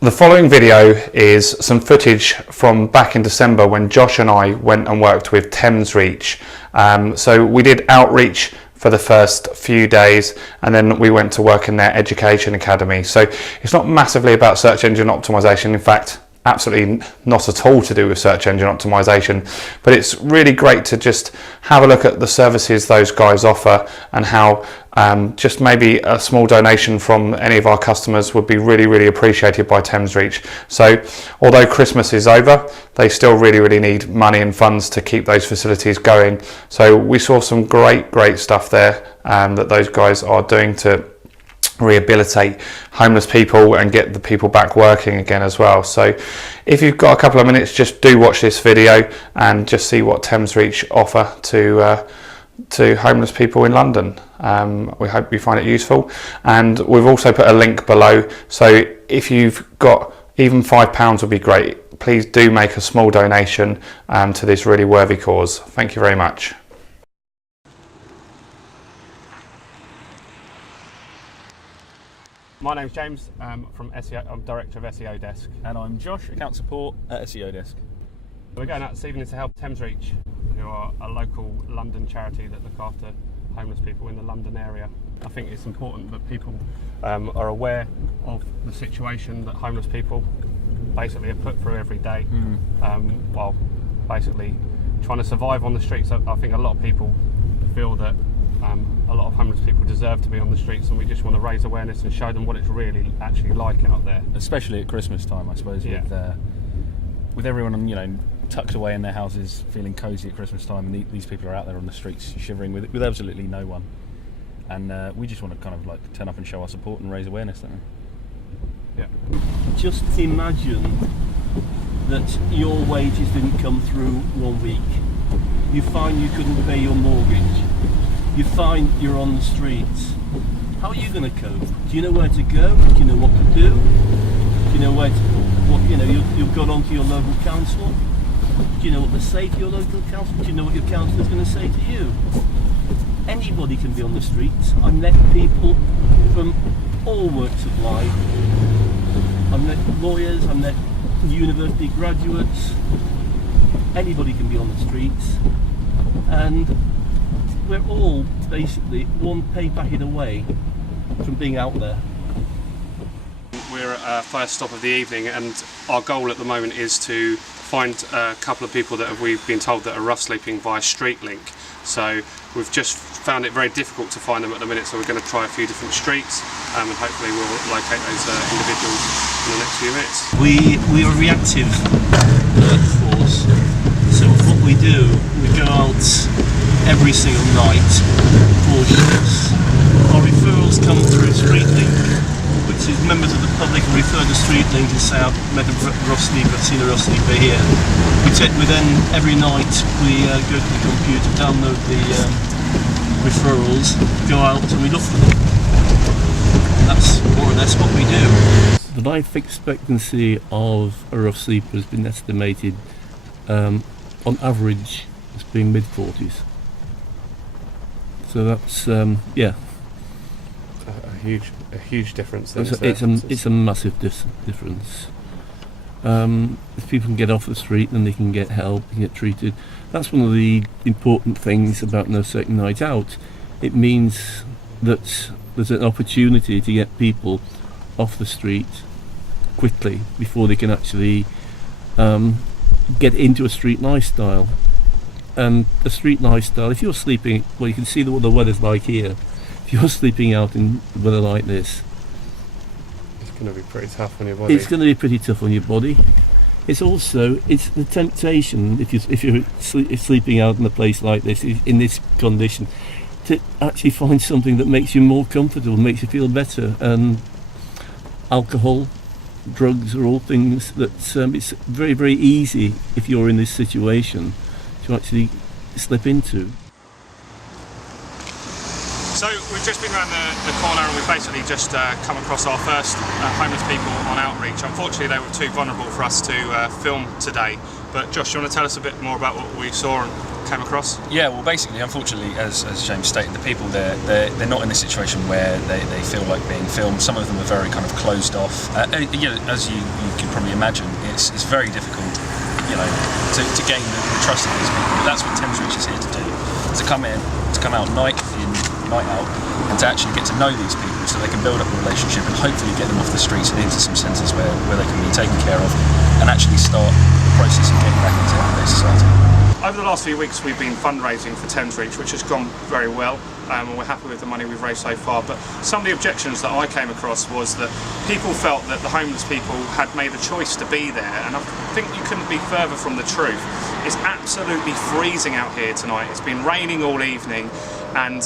The following video is some footage from back in December when Josh and I went and worked with Thames Reach. So we did outreach for the first few days and then we went to work in their education academy. So it's not massively about search engine optimization. In fact, absolutely not at all to do with search engine optimization, but it's really great to just have a look at the services those guys offer and how just maybe a small donation from any of our customers would be really appreciated by Thames Reach. So although Christmas is over, they still really need money and funds to keep those facilities going. So we saw some great stuff there that those guys are doing to rehabilitate homeless people and get the people back working again as well. So if you've got a couple of minutes, just do watch this video and just see what Thames Reach offer to homeless people in London. We hope you find it useful, and we've also put a link below, so if you've got even £5 would be great. Please do make a small donation to this really worthy cause. Thank you very much. My name's James from SEO. I'm Director of SEO Desk. And I'm Josh, Account Support at SEO Desk. We're going out this evening to help Thames Reach, who are a local London charity that look after homeless people in the London area. I think it's important that people are aware of the situation that homeless people basically are put through every day while basically trying to survive on the streets. I think a lot of people feel that a lot of homeless people deserve to be on the streets, and we just want to raise awareness and show them what it's really actually like out there. Especially at Christmas time, I suppose, with everyone, tucked away in their houses, feeling cosy at Christmas time, and these people are out there on the streets shivering with absolutely no one. And we just want to kind of like turn up and show our support and raise awareness, don't we? Yeah. Just imagine that your wages didn't come through 1 week. You find you couldn't pay your mortgage. You find you're on the streets. How are you going to cope? Do you know where to go? Do you know what to do? Do you know where to, you've gone on to your local council? Do you know what to say to your local council? Do you know what your council is going to say to you? Anybody can be on the streets. I've met people from all walks of life. I've met lawyers, I've met university graduates. Anybody can be on the streets. And we're all basically one pay packet away from being out there. We're at our first stop of the evening, and our goal at the moment is to find a couple of people that we've been told that are rough sleeping via StreetLink. So we've just found it very difficult to find them at the minute, so we're going to try a few different streets and hopefully we'll locate those individuals in the next few minutes. We are a reactive force, so what we do, we go out every single night for shifts. Our referrals come through StreetLink, which is members of the public who refer to StreetLink and say, I've met a rough sleeper, I've seen a rough sleeper here. We then, every night, we go to the computer, download the referrals, go out and we look for them. And that's more or less what we do. The life expectancy of a rough sleeper has been estimated on average as being mid-40s. So that's A huge difference. It's a massive difference. If people can get off the street, then they can get help and get treated. That's one of the important things about No Second Night Out. It means that there's an opportunity to get people off the street quickly before they can actually get into a street lifestyle. And a street lifestyle, if you're sleeping, well, you can see what the weather's like here. If you're sleeping out in weather like this, it's going to be pretty tough on your body. It's going to be pretty tough on your body. It's the temptation, if you're sleeping out in a place like this, in this condition, to actually find something that makes you more comfortable, makes you feel better. And alcohol, drugs are all things that it's very easy, if you're in this situation, to actually slip into. So we've just been around the corner and we've basically just come across our first homeless people on outreach. Unfortunately, they were too vulnerable for us to film today. But Josh, do you want to tell us a bit more about what we saw and came across? Yeah, well, basically, unfortunately, as James stated, the people there, they're not in a situation where they feel like being filmed. Some of them are very kind of closed off. You know, as you can probably imagine, it's very difficult, you know, to gain the trust of these people. But that's what Thames Reach is here to do: to come out night in, night out, and to actually get to know these people, so they can build up a relationship and hopefully get them off the streets and into some centres where they can be taken care of, and actually start the process of getting back into everyday society. Over the last few weeks we've been fundraising for Thames Reach, which has gone very well, and we're happy with the money we've raised so far. But some of the objections that I came across was that people felt that the homeless people had made the choice to be there, and I think you couldn't be further from the truth. It's absolutely freezing out here tonight. It's been raining all evening, and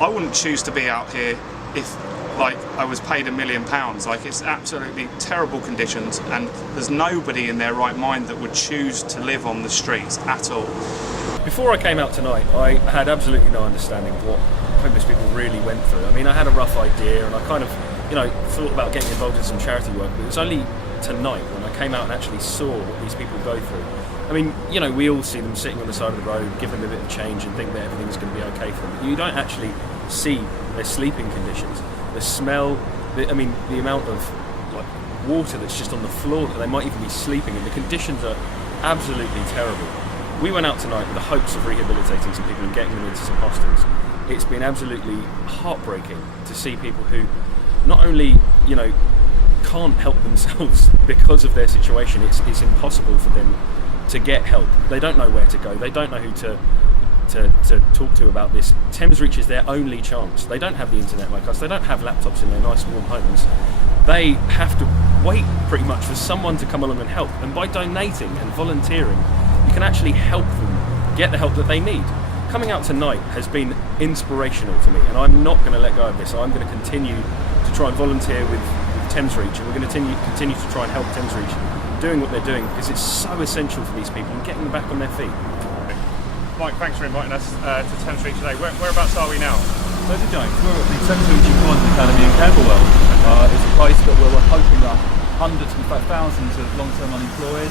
I wouldn't choose to be out here if I was paid £1 million. Like, it's absolutely terrible conditions, and there's nobody in their right mind that would choose to live on the streets at all. Before I came out tonight, I had absolutely no understanding of what homeless people really went through. I mean, I had a rough idea, and I kind of, you know, thought about getting involved in some charity work, but it was only tonight when I came out and actually saw what these people go through. I mean, you know, we all see them sitting on the side of the road, give them a bit of change and think that everything's going to be okay for them. But you don't actually see their sleeping conditions, the smell, the amount of water that's just on the floor that they might even be sleeping in. The conditions are absolutely terrible. We went out tonight with the hopes of rehabilitating some people and getting them into some hostels. It's been absolutely heartbreaking to see people who not only, you know, can't help themselves because of their situation. It's impossible for them to get help. They don't know where to go. They don't know who to talk to about this. Thames Reach is their only chance. They don't have the internet like us. They don't have laptops in their nice warm homes. They have to wait pretty much for someone to come along and help. And by donating and volunteering, you can actually help them get the help that they need. Coming out tonight has been inspirational to me, and I'm not going to let go of this. I'm going to continue to try and volunteer with Thames Reach, and we're going to continue to try and help Thames Reach doing what they're doing, because it's so essential for these people and getting them back on their feet. Mike, thanks for inviting us to Thames Reach today. Whereabouts are we now? Pleasure, James. We're at the Thames Reach Winter Academy in Camberwell. It's a place that we're hoping that hundreds, in fact thousands of long-term unemployed,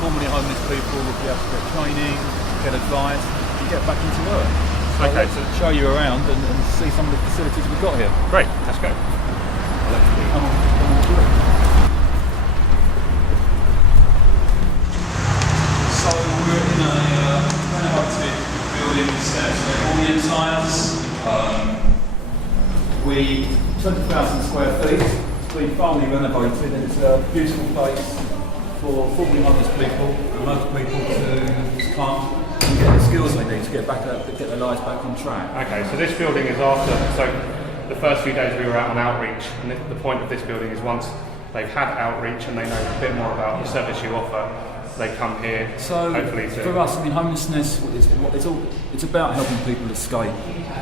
formerly homeless people will be able to get training, get advice, and get back into work. So okay, let's show you around and see some of the facilities we've got here. Great, let's go. Come on through. So we're in a renovated building with steps. All the insides. 20,000 square feet. It's been thoroughly renovated, and it's a beautiful place for formerly homeless people and local people to come and get the skills they need to get their lives back on track. Okay, so this building is after, the first few days we were out on outreach, and the point of this building is once they've had outreach and they know a bit more about the service you offer, they come here, so hopefully to... For us, I mean, homelessness, it's about helping people escape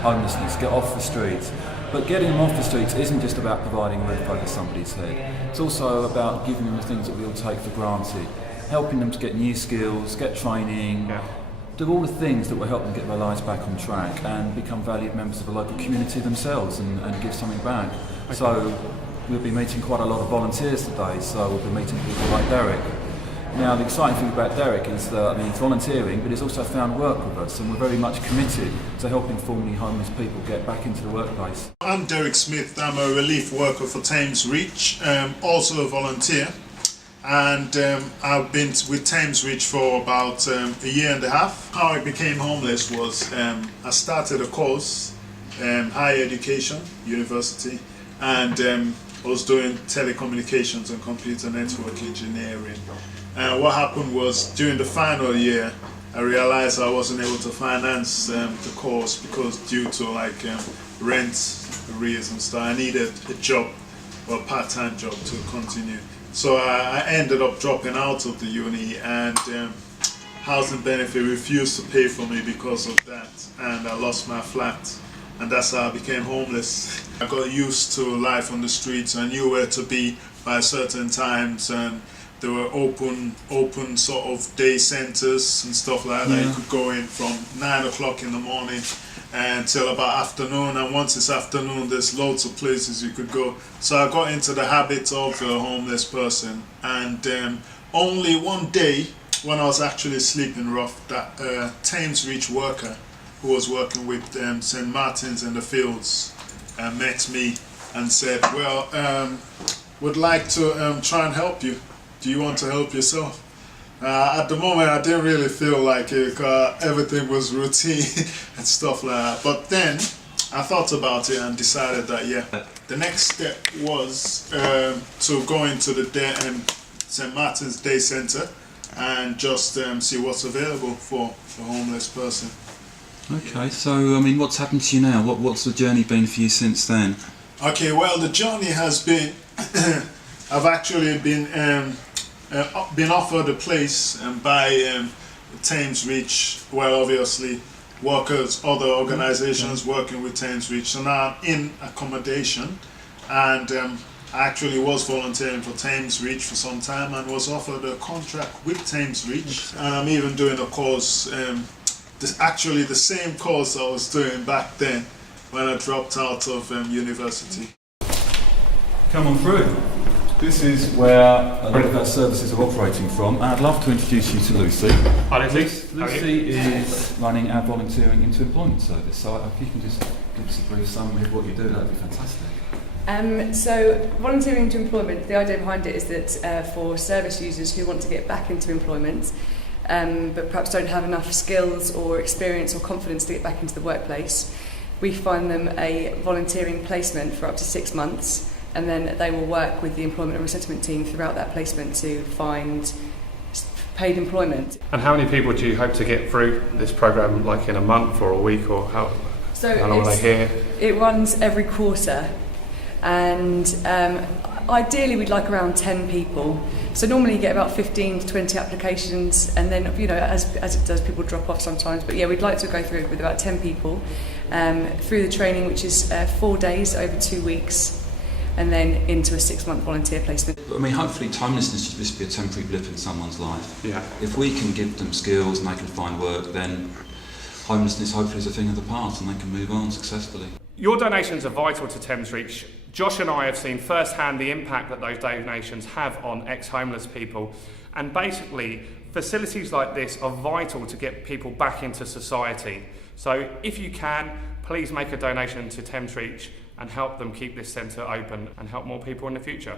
homelessness, get off the streets. But getting them off the streets isn't just about providing a roof over somebody's head. It's also about giving them the things that we all take for granted, helping them to get new skills, get training, do all the things that will help them get their lives back on track and become valued members of the local community themselves and give something back. Okay. So we'll be meeting quite a lot of volunteers today, so we'll be meeting people like Derek. Now, the exciting thing about Derek is that, he's volunteering, but he's also found work with us, and we're very much committed to helping formerly homeless people get back into the workplace. I'm Derek Smith. I'm a relief worker for Thames Reach, also a volunteer, and I've been with Thames Reach for about a year and a half. How I became homeless was I started a course, higher education, university, and I was doing telecommunications and computer network engineering. And what happened was, during the final year, I realized I wasn't able to finance the course because due to rent arrears and stuff, I needed a job, or a part-time job, to continue. So I ended up dropping out of the uni, and housing benefit refused to pay for me because of that, and I lost my flat, and that's how I became homeless. I got used to life on the streets. I knew where to be by certain times, and there were open sort of day centres and stuff like that. You could go in from 9 o'clock in the morning until about afternoon, and once it's afternoon there's loads of places you could go. So I got into the habit of a homeless person, and only one day when I was actually sleeping rough, that Thames Reach worker who was working with St. Martin's in the Fields met me and said, well, would like to try and help you. Do you want to help yourself? At the moment I didn't really feel like it, everything was routine and stuff like that. But then I thought about it and decided that the next step was to go into the St. Martin's Day Centre and just see what's available for a homeless person. Okay, so I mean, what's happened to you now? What's the journey been for you since then? Okay, well, the journey has been I've actually been offered a place by Thames Reach, well, obviously workers, other organisations working with Thames Reach. So now I'm in accommodation, and I actually was volunteering for Thames Reach for some time and was offered a contract with Thames Reach, and I'm even doing a course, actually the same course I was doing back then when I dropped out of university. Come on through. This is where a lot of our services are operating from, and I'd love to introduce you to Lucy. Hi, Lucy. Lucy is running our volunteering into employment service, so if you can just give us a brief summary of what you do, that'd be fantastic. So volunteering into employment, the idea behind it is that for service users who want to get back into employment but perhaps don't have enough skills or experience or confidence to get back into the workplace, we find them a volunteering placement for up to 6 months, and then they will work with the employment and resettlement team throughout that placement to find paid employment. And how many people do you hope to get through this programme, like in a month or a week, or how long are they here? It runs every quarter, and ideally we'd like around 10 people. So normally you get about 15 to 20 applications, and then, you know, as it does, people drop off sometimes. But yeah, we'd like to go through it with about 10 people through the training, which is 4 days over 2 weeks, and then into a 6-month volunteer placement. I mean, hopefully timelessness should just be a temporary blip in someone's life. Yeah. If we can give them skills and they can find work, then homelessness hopefully is a thing of the past and they can move on successfully. Your donations are vital to Thames Reach. Josh and I have seen firsthand the impact that those donations have on ex-homeless people, and basically facilities like this are vital to get people back into society. So if you can, please make a donation to Thames Reach and help them keep this centre open and help more people in the future.